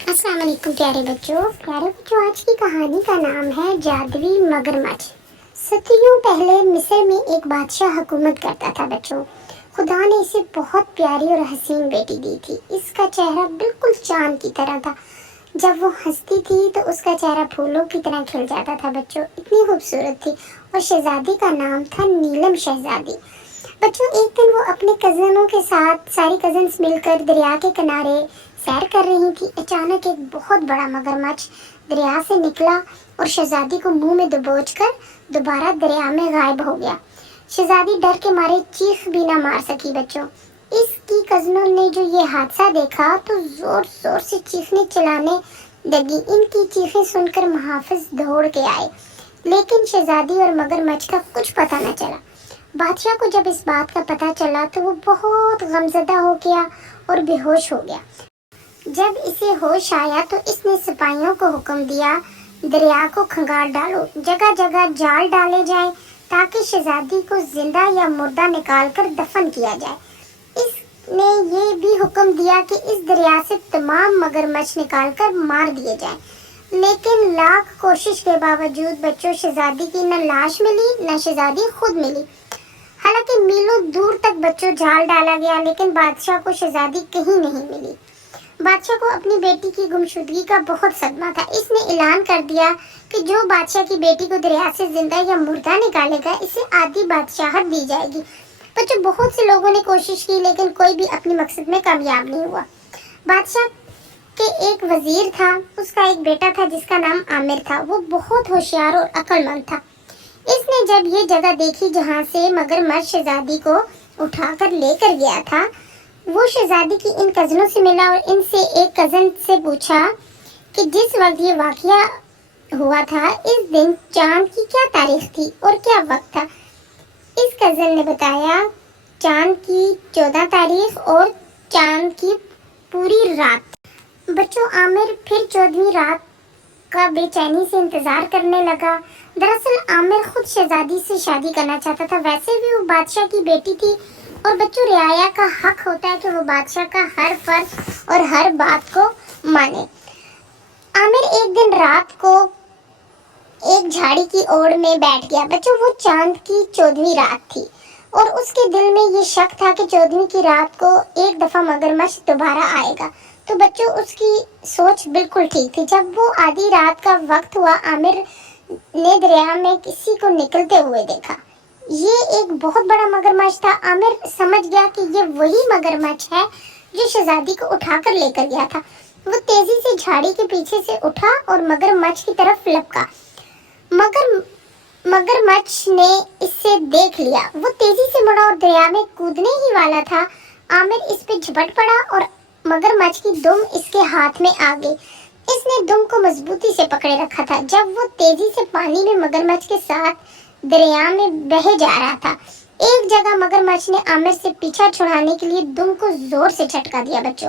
अस्सलाम वालेकुम प्यारे बच्चों आज की कहानी का नाम है जादुई मगरमच्छ। सदियों पहले मिस्र में एक बादशाह हुकूमत करता था बच्चों। खुदा ने इसे बहुत प्यारी और हसीन बेटी दी थी। इसका चेहरा बिल्कुल चांद की तरह था। जब वो हंसती थी तो उसका चेहरा फूलों की तरह खिल जाता था बच्चों, इतनी खूबसूरत थी। और शहजादी का नाम था नीलम शहजादी। बच्चों एक दिन वो अपने कजनों के साथ सारी कजन्स मिलकर दरिया के किनारे सैर कर रही थी। अचानक एक बहुत बड़ा मगरमच्छ दरिया से निकला और शहजादी को मुंह में दबोचकर दोबारा दरिया में गायब हो गया। शहजादी डर के मारे चीख भी ना मार सकी बच्चों। इसकी कजनों ने जो ये हादसा देखा तो जोर जोर से चीखने चिल्लाने लगी। इनकी चीखें सुनकर मुहाफिज दौड़ के आए, लेकिन शहजादी और मगरमच्छ का कुछ पता न चला। बादशाह को जब इस बात का पता चला तो वो बहुत गमजदा हो गया और बेहोश हो गया। जब इसे होश आया तो इसने सिपाहियों को हुक्म दिया, दरिया को खंगाल डालो, जगह जगह जाल डाले जाए ताकि शहजादी को जिंदा या मुर्दा निकालकर दफन किया जाए। इसने ये भी हुक्म दिया कि इस दरिया से तमाम मगरमच्छ निकालकर मार दिए जाएं। लेकिन लाख कोशिश के बावजूद बच्चों शहजादी की न लाश मिली न शहजादी खुद मिली। हालांकि मीलों दूर तक बच्चों जाल डाला गया, लेकिन बादशाह को शहजादी कहीं नहीं मिली। बादशाह को अपनी बेटी की गुमशुदगी का बहुत सदमा था। इसने ऐलान कर दिया कि जो बादशाह की बेटी को दरिया से जिंदा या मुर्दा निकालेगा इसे आधी बादशाहत दी जाएगी। बच्चों बहुत से लोगों ने कोशिश की, लेकिन कोई भी अपने मकसद में कामयाब नहीं हुआ। बादशाह के एक वजीर था, उसका एक बेटा था जिसका नाम आमिर था। वो बहुत होशियार और अक्लमंद था। इसने जब ये जगह देखी जहाँ से मगरमच्छ शहजादी को उठाकर लेकर गया था, वो शहजादी की इन कजनों से मिला और इनसे एक कजन से पूछा कि जिस वक्त ये वाकया हुआ था इस दिन चांद की क्या तारीख थी और क्या वक्त था। इस कजन ने बताया चांद की 14 तारीख और चांद की पूरी रात। बच्चों आमिर फिर 14वीं रात का बेचैनी से इंतजार करने लगा। दरअसल आमिर खुद शहजादी से शादी करना चाहता था। वैसे भी वो बादशाह की बेटी थी और बच्चों रियाया का हक होता है कि वो बादशाह का हर फर्ज और हर बात को माने। आमिर एक दिन रात को एक झाड़ी की ओर में बैठ गया। बच्चों वो चांद की 14वीं रात थी और उसके दिल में ये शक था कि 14वीं की रात को एक दफा मगरमच्छ दोबारा आएगा। तो बच्चों उसकी सोच बिल्कुल ठीक थी। जब वो आधी रात का वक्त हुआ, आमिर ने दरिया में किसी को निकलते हुए देखा। ये एक बहुत बड़ा मगरमच्छ था। आमिर समझ गया कि ये वही मगरमच्छ है जो शहजादी को उठाकर लेकर गया था। वो तेजी से झाड़ी के पीछे से उठा और मगरमच्छ की तरफ लपका। मगरमच्छ ने इसे देख लिया। वो तेजी से मुड़ा और दरिया में कूदने ही वाला था। आमिर इस पे झपट पड़ा और मगरमच्छ की दुम इसके हाथ में आ गई। इसने दुम को मजबूती से पकड़े रखा था। जब वो तेजी से पानी में मगरमच्छ के साथ दरिया में बहे जा रहा था, एक जगह मगरमच्छ ने आमिर से पीछा छुड़ाने के लिए दुम को जोर से झटका दिया बच्चों,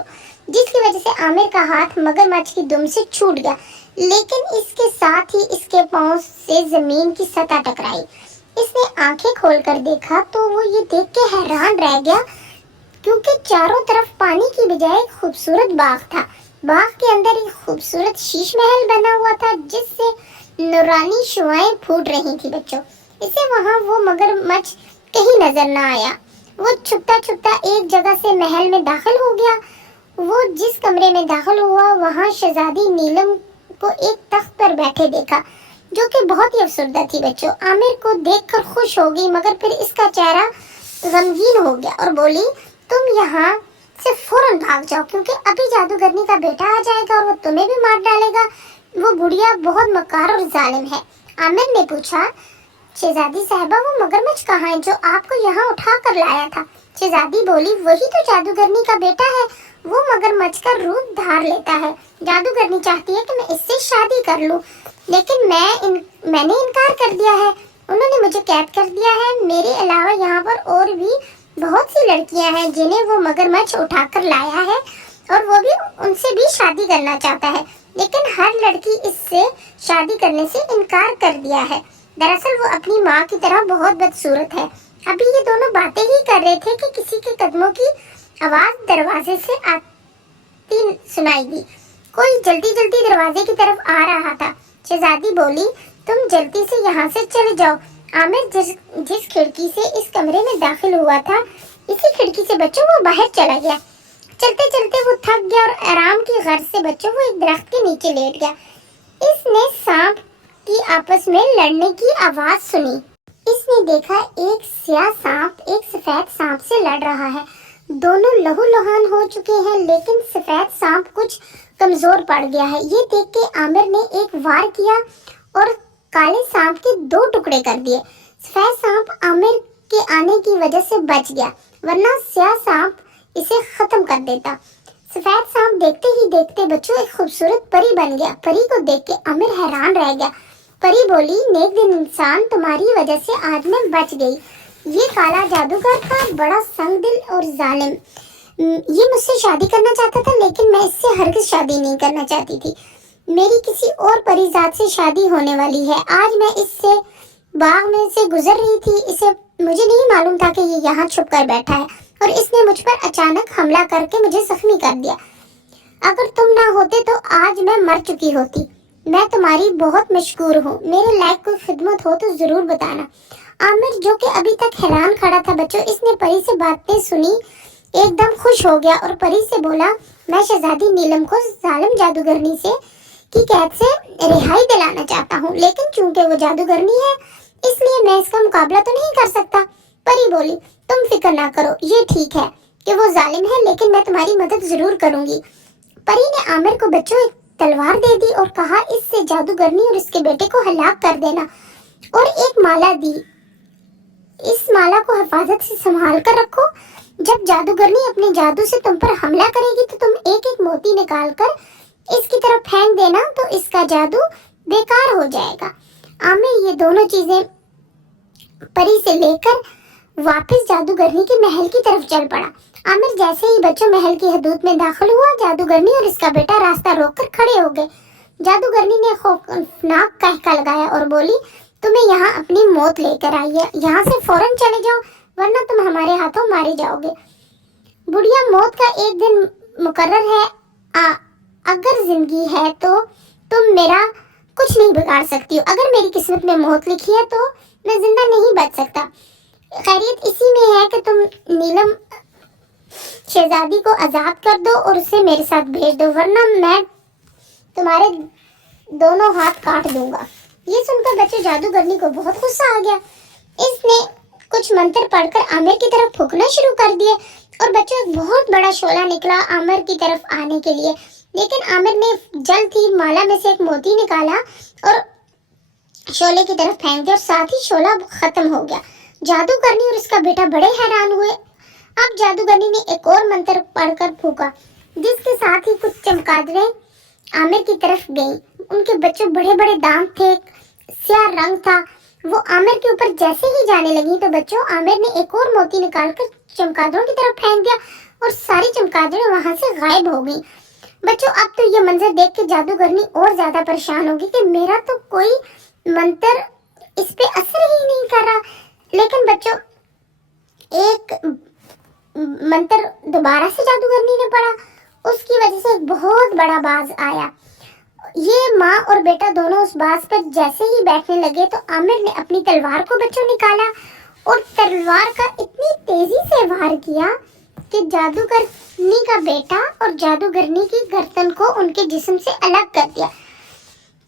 जिसकी वजह से आमिर का हाथ मगरमच्छ की दुम से छूट गया। लेकिन इसके साथ ही इसके पांव से जमीन की सतह टकराई। इसने आंखें खोलकर देखा तो वो ये देख के हैरान रह गया, क्योंकि चारों तरफ पानी की बजाय एक खूबसूरत बाग था। बाग के अंदर एक खूबसूरत शीश महल बना हुआ था जिससे नूरानी शुआएं फूट रही थी बच्चों। इसे वहां वो मगरमच्छ कहीं नजर न आया। वो छुपता छुपता एक जगह से महल में दाखिल हो गया। वो जिस कमरे में दाखिल हुआ वहां शहजादी नीलम को एक तख्त पर बैठे देखा, जो कि बहुत ही अफसरदा थी बच्चों। आमिर को देखकर खुश हो गई, मगर फिर इसका चेहरा गमगीन हो गया और बोली, तुम यहाँ से फौरन भाग जाओ, क्योंकि अभी जादूगरनी का बेटा आ जाएगा और वो तुम्हें भी मार डालेगा। वो बुढ़िया बहुत मकार और जालिम है। आमिर ने पूछा, शहजादी साहिबा वो मगरमच्छ कहाँ है जो आपको यहाँ उठा कर लाया था। शहजादी बोली, वही तो जादूगरनी का बेटा है। वो मगरमच्छ का रूप धार लेता है। जादूगरनी चाहती है कि मैं इससे शादी कर लूं, लेकिन मैंने इनकार कर दिया है। उन्होंने मुझे कैद कर दिया है। मेरे अलावा यहाँ पर और भी बहुत सी लड़कियां हैं जिन्हें वो मगरमच्छ उठाकर लाया है और वो भी उनसे भी शादी करना चाहता है, लेकिन हर लड़की इससे शादी करने से इनकार कर दिया है। दरअसल वो अपनी माँ की तरह बहुत बदसूरत है। अभी ये दोनों बातें ही कर रहे थे कि किसी के कदमों की आवाज दरवाजे से आती सुनाई दी। कोई जल्दी जल्दी दरवाजे की तरफ आ रहा था। शहजादी बोली, तुम जल्दी से यहाँ से चले जाओ। आमिर जिस खिड़की से इस कमरे में दाखिल हुआ था, इसी खिड़की से बच्चों वो बाहर चला गया। चलते चलते वो थक गया और आराम की गर्ज से बच्चों वो एक दरख्त के नीचे लेट गया। इसने सांप की आपस में लड़ने की आवाज सुनी। इसने देखा एक स्याह सांप एक सफेद सांप से लड़ रहा है। दोनों लहूलुहान हो चुके हैं, लेकिन सफेद सांप कुछ कमजोर पड़ गया है। ये देख के आमिर ने एक वार किया और काले सांप के 2 टुकड़े कर दिए। सफेद सांप आमिर के आने की वजह से बच गया, वरना स्याह सांप इसे खत्म कर देता। सफेद सांप देखते ही देखते बच्चों एक खूबसूरत परी बन गया। परी को देख के आमिर हैरान रह गया। परी बोली, नेक दिन इंसान, तुम्हारी वजह से आज मैं बच गई। ये काला जादूगर था, बड़ा संगदिल और जालिम। ये मुझसे शादी करना चाहता था, लेकिन मैं इससे हरगिज शादी नहीं करना चाहती थी। मेरी किसी और परिजात से शादी होने वाली है। आज मैं इससे बाग में से गुजर रही थी। इसे मुझे नहीं मालूम था कि ये यहाँ छुप कर बैठा है और इसने मुझ पर अचानक हमला करके मुझे जख्मी कर दिया। अगर तुम ना होते तो आज मैं मर चुकी होती। मैं तुम्हारी बहुत मशकूर हूँ। मेरे लायक कोई खिदमत हो तो जरूर बताना। आमिर, जो कि अभी तक हैरान खड़ा था बच्चों, इसने परी से बातें सुनी, एकदम खुश हो गया और परी से बोला, मैं शहजादी नीलम को जालिम जादूगरनी से की कैद से रिहाई दिलाना चाहता हूँ, लेकिन चूंकि वो जादूगरनी है इसलिए मैं इसका मुकाबला तो नहीं कर सकता। परी बोली, तुम फिक्र ना करो, ये ठीक है कि वो जालिम है, लेकिन मैं तुम्हारी मदद जरूर करूंगी। परी ने आमिर को बच्चों एक तलवार दे दी और कहा, इससे जादूगरनी और इसके बेटे को हलाक कर देना, और एक माला दी। इस माला को हिफाजत से संभाल कर रखो। जब जादूगरनी अपने जादू से तुम पर हमला करेगी तो तुम एक एक मोती निकाल कर इसकी तरफ फेंक देना, तो इसका जादू बेकार हो जाएगा। आमिर ये दोनों चीजें परी से लेकर वापस जादूगरनी के महल की तरफ चल पड़ा। आमिर जैसे ही बच्चों महल की हदूद में दाखिल हुआ, जादूगरनी और इसका बेटा रास्ता रोककर खड़े हो गए। जादूगरनी ने खौफनाक कहका लगाया और बोली, तुम्हें यहाँ अपनी मौत लेकर आई है। यहाँ से फौरन चले जाओ, वरना तुम हमारे हाथों मारे जाओगे। बुढ़िया, मौत का एक दिन मुकर्रर है। अगर जिंदगी है तो तुम मेरा कुछ नहीं बिगाड़ सकती हो। अगर मेरी किस्मत में मौत लिखी है तो मैं जिंदा नहीं बच सकता। खैरियत इसी में है कि तुम नीलम शहजादी को आजाद कर दो और उसे मेरे साथ भेज दो, वरना मैं तुम्हारे दोनों हाथ काट दूंगा। ये सुनकर बच्चे जादूगरनी को बहुत गुस्सा आ गया। इसने कुछ मंत्र पढ़कर आमिर की तरफ फूंकना शुरू कर दिए और बच्चों एक बहुत बड़ा शोला निकला आमिर की तरफ आने के लिए, लेकिन आमिर ने जल्द ही माला में से एक मोती निकाला और शोले की तरफ फेंक दिया और साथ ही शोला खत्म हो गया। जादूगरनी और उसका बेटा बड़े हैरान हुए। अब जादूगरनी ने एक और मंत्र पढ़कर फूंका, जिसके साथ ही कुछ चमगादड़ें आमिर की तरफ गईं। उनके बच्चों बड़े बड़े दांत थे, स्याह रंग था। वो आमिर के ऊपर जैसे ही जाने लगी तो बच्चों आमिर ने एक और मोती निकालकर चमगादड़ों की तरफ फेंक दिया और सारी चमगादड़ें वहां से गायब हो गईं। बच्चों, अब तो ये मंजर देख के जादूगरनी और ज्यादा परेशान होगी कि मेरा तो कोई मंत्र इस पे असर ही नहीं कर रहा। लेकिन बच्चों, एक मंत्र दोबारा से जादूगरनी ने पढ़ा, उसकी वजह से एक बहुत बड़ा बाज आया। ये माँ और बेटा दोनों उस बाज पर जैसे ही बैठने लगे तो आमिर ने अपनी तलवार को बच्चों निकाला और तलवार का इतनी तेजी से वार किया कि जादूगरनी का बेटा और जादूगरनी की गर्दन को उनके जिस्म से अलग कर दिया।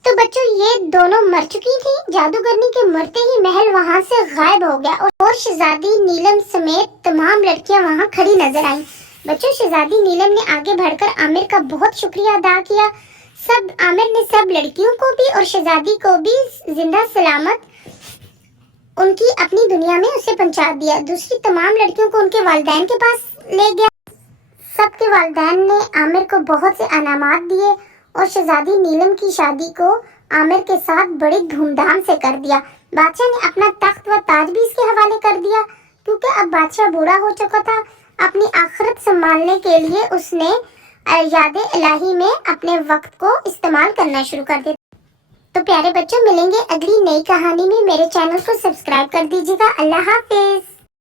तो बच्चों, ये दोनों मर चुकी थी। जादूगरनी के मरते ही महल वहां से गायब हो गया और शहजादी नीलम समेत तमाम लड़कियां वहां खड़ी नजर आईं। बच्चों, शहजादी नीलम ने आगे बढ़कर आमिर का बहुत शुक्रिया अदा किया। आमिर ने सब लड़कियों को भी और शहजादी को भी जिंदा सलामत उनकी अपनी दुनिया में उसे पहुंचा दिया। दूसरी तमाम लड़कियों को उनके वालिदैन के पास ले गया। सबके वालिदैन ने आमिर को बहुत से अनामात दिए और शहजादी नीलम की शादी को आमिर के साथ बड़ी धूमधाम से कर दिया। बादशाह ने अपना तख्त व ताज भी इसके हवाले कर दिया, क्योंकि अब बादशाह बूढ़ा हो चुका था। अपनी आखिरत संभालने के लिए उसने याद इलाही में अपने वक्त को इस्तेमाल करना शुरू कर दिया। तो प्यारे बच्चों, मिलेंगे अगली नई कहानी में। मेरे चैनल को सब्सक्राइब कर दीजिएगा। अल्लाह हाफिज।